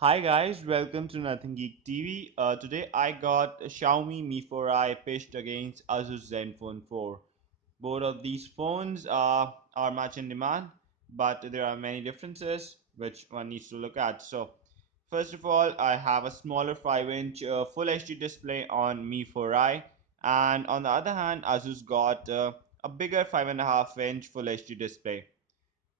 Hi guys, welcome to Nothing Geek TV. Today I got a Xiaomi Mi 4i pitched against ASUS Zenfone 4. Both of these phones are much in demand, but there are many differences which one needs to look at. So, first of all, I have a smaller 5-inch Full HD display on Mi 4i, and on the other hand, ASUS got a bigger 5.5-inch Full HD display.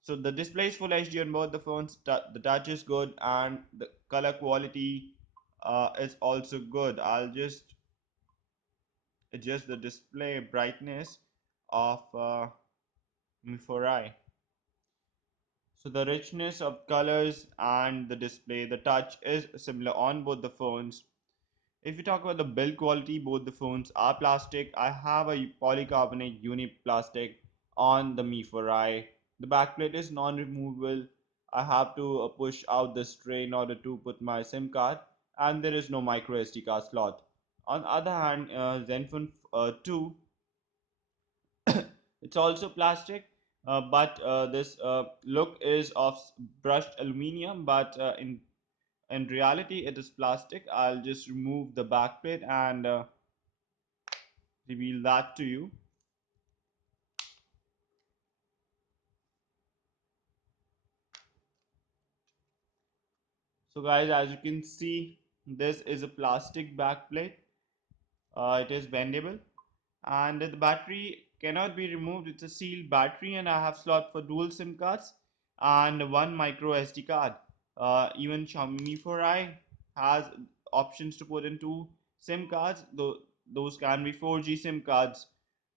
So the display is full HD on both the phones. The touch is good and the color quality is also good. I'll just adjust the display brightness of Mi 4i. So the richness of colors and the display, the touch is similar on both the phones. If you talk about the build quality, both the phones are plastic. I have a polycarbonate uni plastic on the Mi 4i. The backplate is non-removable. I have to push out this tray in order to put my SIM card, and there is no micro SD card slot. On the other hand, Zenfone 2, it's also plastic, but this look is of brushed aluminium, but in reality it is plastic. I'll just remove the backplate and reveal that to you. So guys, as you can see, this is a plastic backplate. It is bendable and the battery cannot be removed. It's a sealed battery and I have slot for dual SIM cards and one micro SD card. Even Xiaomi Mi 4i has options to put in two SIM cards, though those can be 4G SIM cards,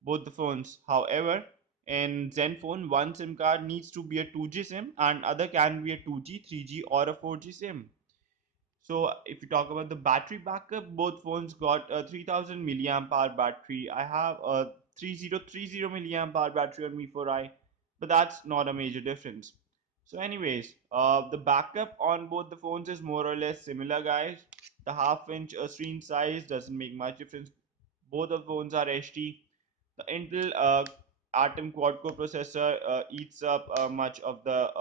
both the phones. However, in Zenfone, one SIM card needs to be a 2G SIM and other can be a 2G, 3G or a 4G SIM. So if you talk about the battery backup, both phones got a 3000 milliamp hour battery. I have a 3030 milliamp hour battery on Mi 4i, but that's not a major difference. So anyways, the backup on both the phones is more or less similar, guys. The half-inch screen size doesn't make much difference. Both of phones are HD. The Intel Atom quad-core processor eats up much of the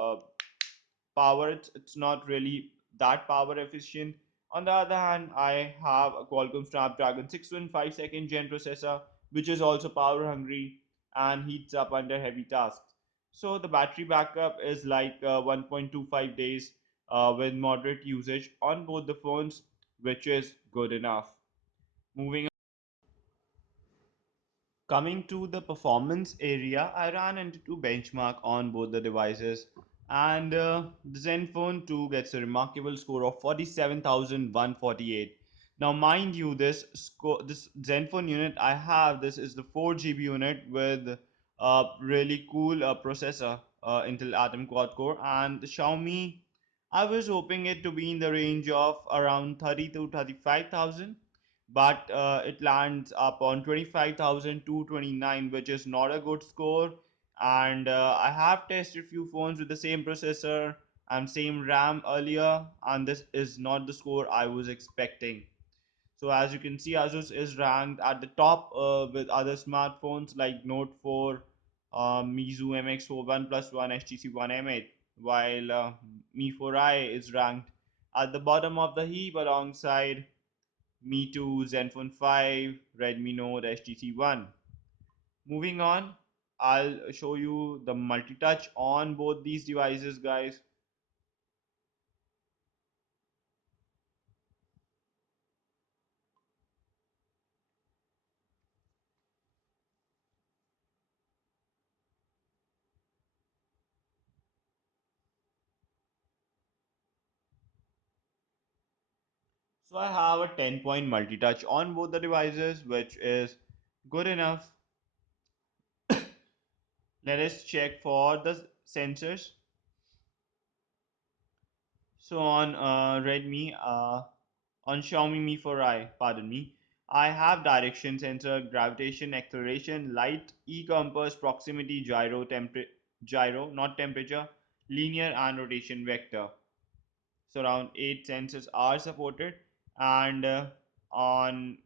power. It's not really that power efficient. On the other hand, I have a Qualcomm Snapdragon 615 second gen processor, which is also power hungry and heats up under heavy tasks. So the battery backup is like 1.25 days with moderate usage on both the phones, which is good enough. Moving Coming to the performance area, I ran into two benchmark on both the devices, and the Zenfone 2 gets a remarkable score of 47,148. Now, mind you, this Zenfone unit I have, this is the 4 GB unit with a really cool processor, Intel Atom quad core, and the Xiaomi, I was hoping it to be in the range of around 30 to 35,000, but it lands up on 25,229, which is not a good score. And I have tested few phones with the same processor and same RAM earlier, and this is not the score I was expecting. So as you can see, Asus is ranked at the top with other smartphones like Note 4, Mizu MX4, OnePlus One, HTC One M8, while Mi 4i is ranked at the bottom of the heap alongside Mi 2, Zenfone 5, Redmi Note, HTC One. Moving on, I'll show you the multi-touch on both these devices, guys. So I have a 10-point multi-touch on both the devices, which is good enough. Let us check for the sensors. So on on Xiaomi Mi 4i, pardon me, I have direction sensor, gravitation, acceleration, light, e-compass, proximity, gyro, not temperature, linear and rotation vector. So around 8 sensors are supported, and on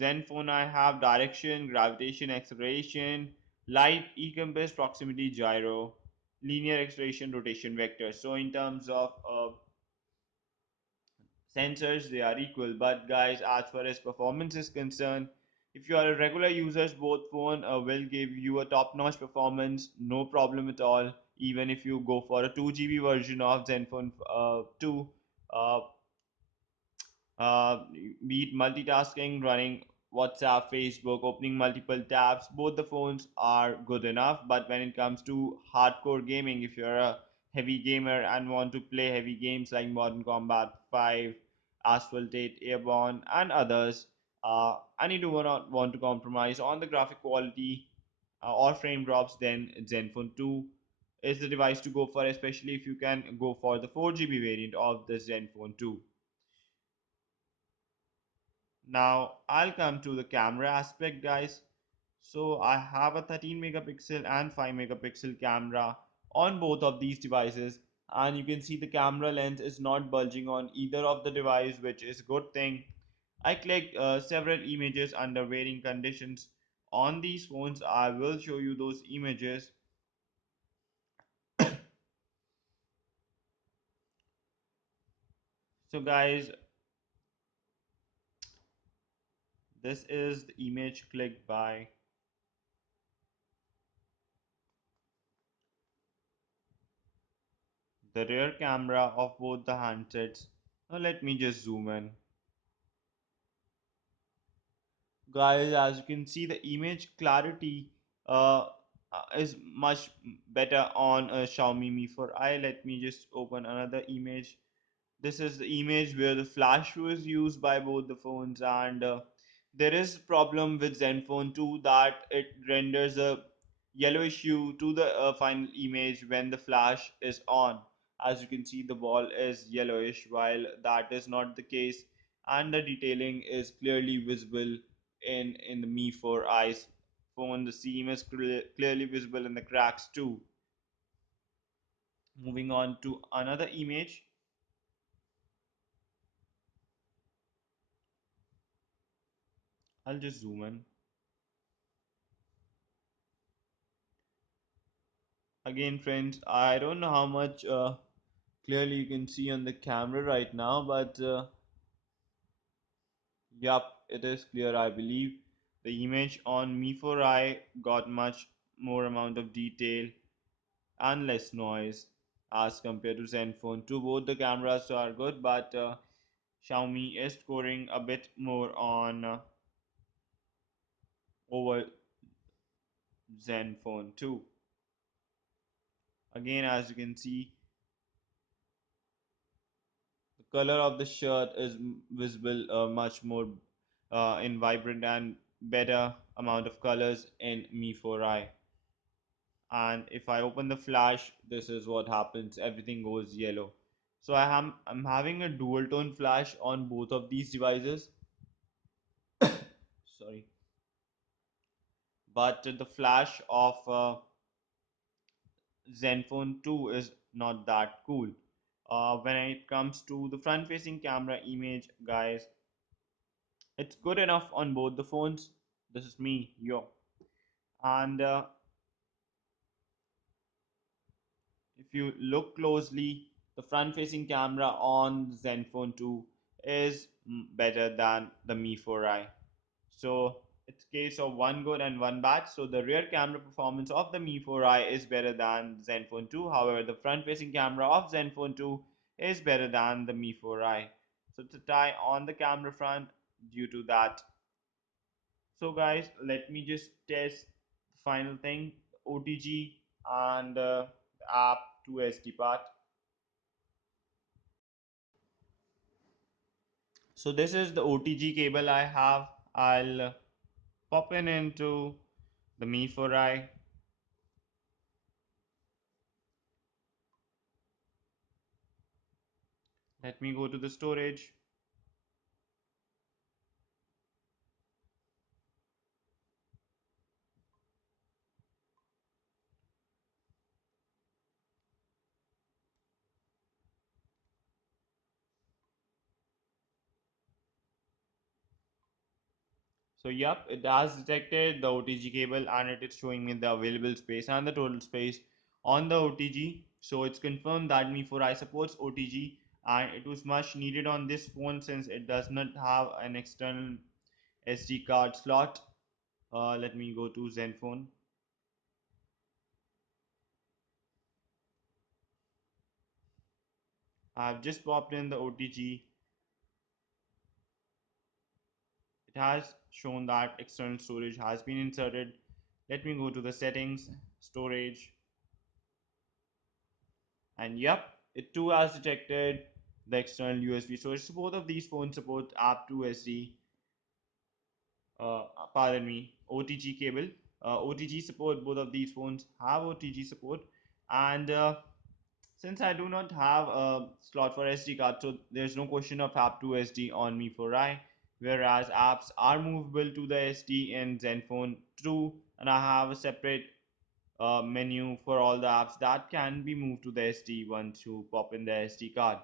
Zenfone I have direction, gravitation, acceleration, light, e-compass, proximity, gyro, linear acceleration rotation vector. So in terms of sensors, they are equal. But guys, as far as performance is concerned, if you are a regular user, both phone will give you a top-notch performance, no problem at all. Even if you go for a 2 GB version of Zenfone 2, uh, uh, be it multitasking, running WhatsApp, Facebook, opening multiple tabs, both the phones are good enough. But when it comes to hardcore gaming, if you're a heavy gamer and want to play heavy games like Modern Combat 5, Asphalt 8, Airborne, and others, and you do not want to compromise on the graphic quality or frame drops, then Zenfone 2 is the device to go for, especially if you can go for the 4 GB variant of the Zenfone 2. Now I'll come to the camera aspect, guys. So I have a 13 megapixel and 5 megapixel camera on both of these devices, and you can see the camera lens is not bulging on either of the device, which is a good thing. I clicked several images under varying conditions on these phones. I will show you those images. So guys, this is the image clicked by the rear camera of both the handsets. Now let me just zoom in. Guys, as you can see, the image clarity uh, is much better on a Xiaomi Mi 4i. Let me just open another image. This is the image where the flash was used by both the phones, and there is problem with Zenfone 2 that it renders a yellowish hue to the final image when the flash is on. As you can see, the ball is yellowish, while that is not the case, and the detailing is clearly visible in the Mi 4i's phone. The seam is clearly visible in the cracks too. Moving on to another image, I'll just zoom in. Again, friends, I don't know how much clearly you can see on the camera right now, but yup, it is clear, I believe. The image on Mi 4i got much more amount of detail and less noise as compared to Zenfone 2. Both the cameras are good, but Xiaomi is scoring a bit more on over Zenfone 2. Again, as you can see, the color of the shirt is visible much more in vibrant and better amount of colors in Mi 4i. And if I open the flash, this is what happens. Everything goes yellow. So I'm having a dual tone flash on both of these devices. Sorry, but the flash of Zenfone 2 is not that cool. When it comes to the front facing camera image, guys, it's good enough on both the phones. This is me, yo. And if you look closely, the front facing camera on Zenfone 2 is better than the Mi 4i. So it's case of one good and one bad. So the rear camera performance of the Mi 4i is better than Zenfone 2. However, the front facing camera of Zenfone 2 is better than the Mi 4i. So it's a tie on the camera front due to that. So guys, let me just test the final thing, OTG and the app to SD part. So this is the OTG cable I have. I'll pop in into the Mi 4i. Let me go to the storage. So yep, it has detected the OTG cable and it is showing me the available space and the total space on the OTG. So it's confirmed that Mi4i supports OTG, and it was much needed on this phone since it does not have an external SD card slot. Let me go to Zenfone. I've just popped in the OTG. It has shown that external storage has been inserted. Let me go to the settings, storage, and yep, it too has detected the external USB storage. So both of these phones support app to SD, uh, pardon me, OTG cable. OTG support, both of these phones have OTG support, and since I do not have a slot for SD card, so there's no question of app to SD on Mi4i, whereas apps are movable to the SD in Zenfone 2, and I have a separate menu for all the apps that can be moved to the SD once you pop in the SD card.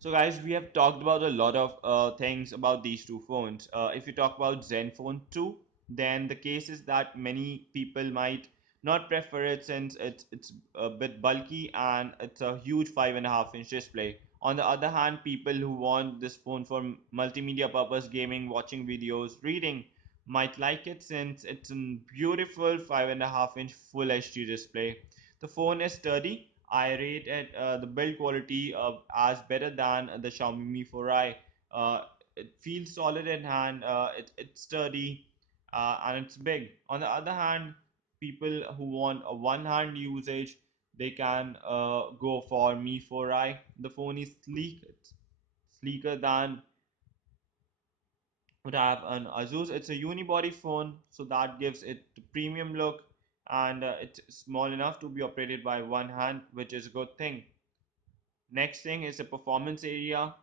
So guys, we have talked about a lot of things about these two phones. If you talk about Zenfone 2, then the case is that many people might not prefer it since it's a bit bulky and it's a huge 5.5-inch display. On the other hand, people who want this phone for multimedia purpose, gaming, watching videos, reading, might like it since it's a beautiful 5.5-inch full HD display. The phone is sturdy. I rate it the build quality as better than the Xiaomi Mi 4i. It feels solid in hand. It's sturdy and it's big. On the other hand, people who want a one-hand usage, they can go for Mi 4i. The phone is sleek. It's sleeker than would have an ASUS. It's a unibody phone, so that gives it the premium look, and it's small enough to be operated by one hand, which is a good thing. Next thing is the performance area.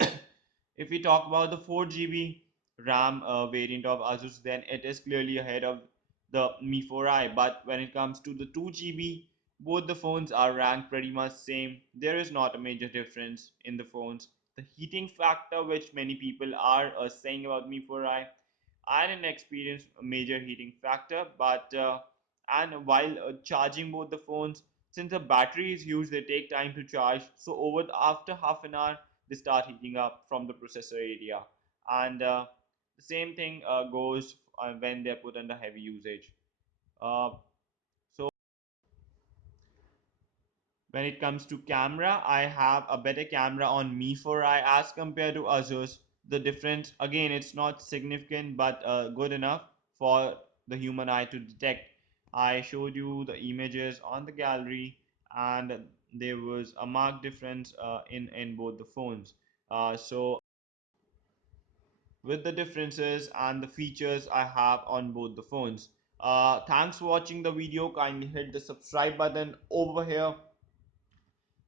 If we talk about the 4 GB RAM variant of ASUS, then it is clearly ahead of the Mi 4i. But when it comes to the 2 GB, both the phones are ranked pretty much same. There is not a major difference in the phones. The heating factor, which many people are saying about Mi 4i, I didn't experience a major heating factor, but and while charging both the phones, since the battery is huge, they take time to charge. So after half an hour, they start heating up from the processor area, and the same thing goes when they're put under heavy usage. Uh, so when it comes to camera, I have a better camera on Mi 4i as compared to Asus. The difference, again, it's not significant but good enough for the human eye to detect. I showed you the images on the gallery, and there was a marked difference in both the phones. So with the differences and the features I have on both the phones. Thanks for watching the video. Kindly hit the subscribe button over here,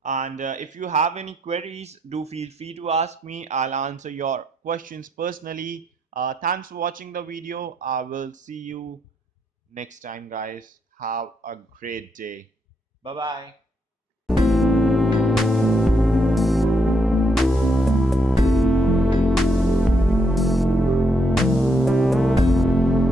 and if you have any queries, do feel free to ask me. I'll answer your questions personally. Thanks for watching the video. I will see you next time, guys. Have a great day. Bye bye.